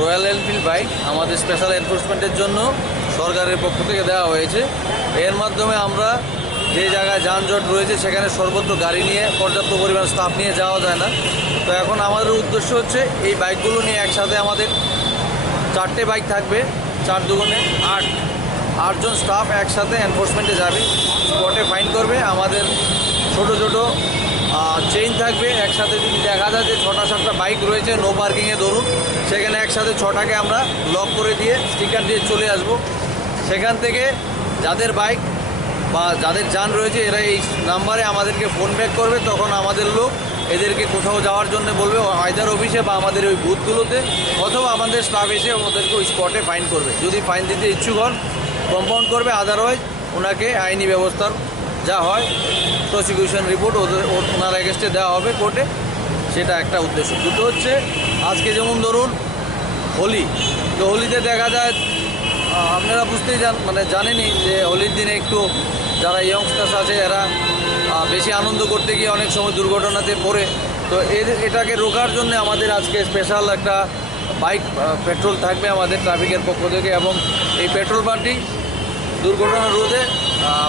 Royal Enfield bike আমাদের special এনফোর্সমেন্টের জন্য সরকারের পক্ষ থেকে দেওয়া হয়েছে। এর মাধ্যমে আমরা যে জায়গায় যানজট রয়েছে সেখানে সর্বত্র গাড়ি নিয়ে পর্যাপ্ত পরিমাণ স্টাফ নিয়ে যাওয়া যায় না। তো এখন আমাদের উদ্দেশ্য হচ্ছে এই বাইকগুলো নিয়ে একসাথে আমাদের 4টে বাইক থাকবে, 4 দুগুণে 8জন স্টাফ একসাথে এনফোর্সমেন্টে যাবে, স্পটে ফাইন করবে। আমাদের ছোট ছোট চেইন থাকবে, একসাথে যদি দেখা যায় যে 6টা-7টা বাইক রয়েছে নো পার্কিংয়ে ধরুন, সেখানে একসাথে 6টাকে আমরা লক করে দিয়ে স্টিকার দিয়ে চলে আসব। সেখান থেকে যাদের বাইক বা যাদের যান রয়েছে এরা এই নাম্বারে আমাদেরকে ফোন ব্যাক করবে, তখন আমাদের লোক এদেরকে কোথাও যাওয়ার জন্য বলবে, আইদার অফিসে বা আমাদের ওই বুথগুলোতে, অথবা আমাদের স্টাফ এসে ওদেরকে ওই স্পটে ফাইন করবে। যদি ফাইন দিতে ইচ্ছুক হন কম্পাউন্ড করবে, আদারওয়াইজ ওনাকে আইনি ব্যবস্থার যা হয় প্রসিকিউশন রিপোর্ট ওনার এগেনস্টে দেওয়া হবে কোর্টে। সেটা একটা উদ্দেশ্য। দুটো হচ্ছে, আজকে যেমন ধরুন হোলি, তো হোলিতে দেখা যায় আপনারা বুঝতেই জানেনই যে হোলির দিনে একটু যারা ইয়ংস্টার্স আছে এরা বেশি আনন্দ করতে গিয়ে অনেক সময় দুর্ঘটনাতে পড়ে। তো এটাকে রোকার জন্য আমাদের আজকে স্পেশাল একটা বাইক পেট্রোল থাকবে আমাদের ট্রাফিকের পক্ষ থেকে, এবং এই পেট্রোল পাম্পটি দুর্ঘটনা রোধে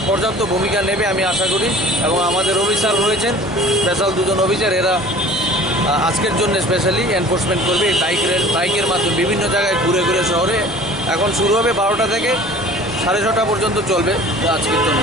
পর্যাপ্ত ভূমিকা নেবে আমি আশা করি। এবং আমাদের অফিসার রয়েছেন স্পেশাল 2জন অফিসার, এরা আজকের জন্য স্পেশালি এনফোর্সমেন্ট করবে এই বাইকের মাধ্যমে বিভিন্ন জায়গায় ঘুরে ঘুরে শহরে। এখন শুরু হবে 12টা থেকে 6:30 পর্যন্ত চলবে আজকের জন্য।